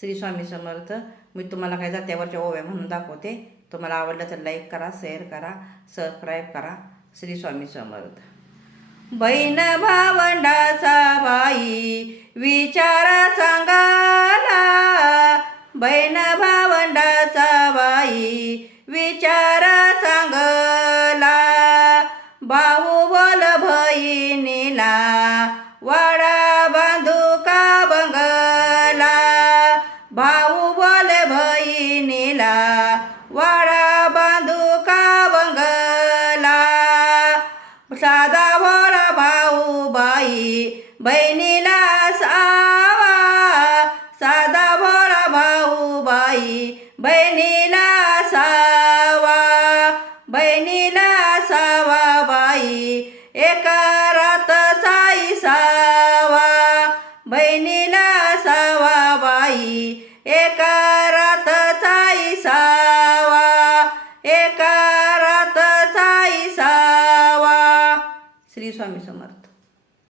श्री स्वामी समर्थ. मी तुम्हाला काही जात्यावरच्या ओव्या म्हणून दाखवते. तुम्हाला आवडलं तर लाईक करा, शेअर करा, सबस्क्राईब करा. श्री स्वामी समर्थ. बहीण भावंडाचा बाई विचार चांगला, बहीण भावंडाचा बाई विचार चांगला, भाऊ बोल बहिणीला वाडा बांधू का बंगला, भाऊ बोल बहिणीला वाडा बांधू का बंगला, साधा भोळा भाऊ बाई बहिणीला सावा, साधा भोळा भाऊ बाई बहिणीला सावा, बहिणीला सावा बाई एका रातचा सावा, बहिणीला सावा बाई एका रातचा सावा, एका रातचा सावा. श्री स्वामी समर्थ.